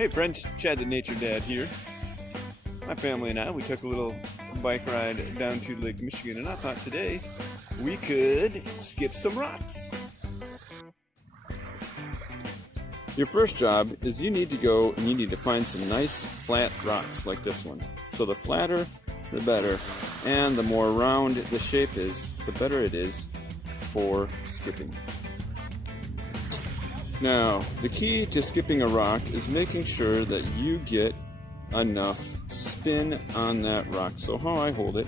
Hey friends, Chad the Nature Dad here. My family and I, we took a little bike ride down to Lake Michigan, and I thought today we could skip some rocks. Your first job is you need to go and you need to find some nice flat rocks like this one. So the flatter, the better, and the more round the shape is, the better it is for skipping. Now, the key to skipping a rock is making sure that you get enough spin on that rock. So how I hold it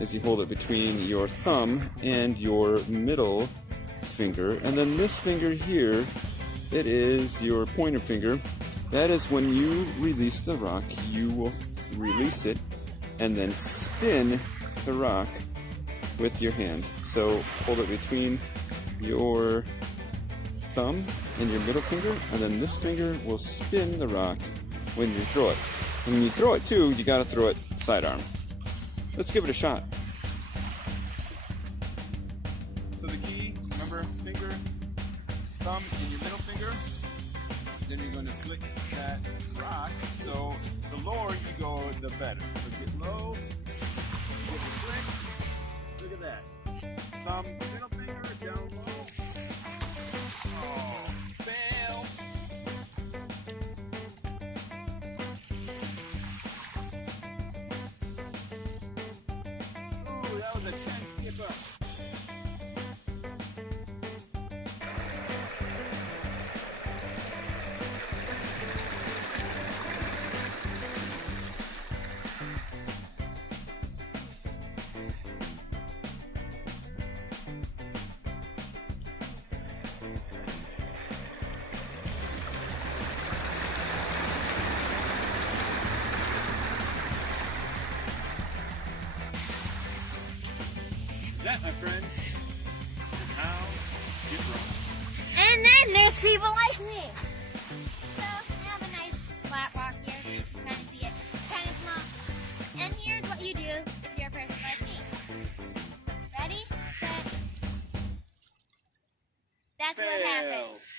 is you hold it between your thumb and your middle finger, and then this finger here, it is your pointer finger. That is when you release the rock, you will release it and then spin the rock with your hand. So hold it between your thumb and your middle finger, and then this finger will spin the rock when you throw it. And when you throw it too, you gotta throw it sidearm. Let's give it a shot. So the key, remember, finger, thumb, and your middle finger. Then you're going to flick that rock. So the lower you go, the better. So get low, get the flick. Look at that. Thumb, middle finger, down low. Oh, fail. Ooh, that was a 10 skipper. That, my friends, is how you skip rocks. And then there's people like me. So I have a nice flat rock here. You can kind of see it. It's kind of small. And here's what you do if you're a person like me. Ready? Set. That's what happens.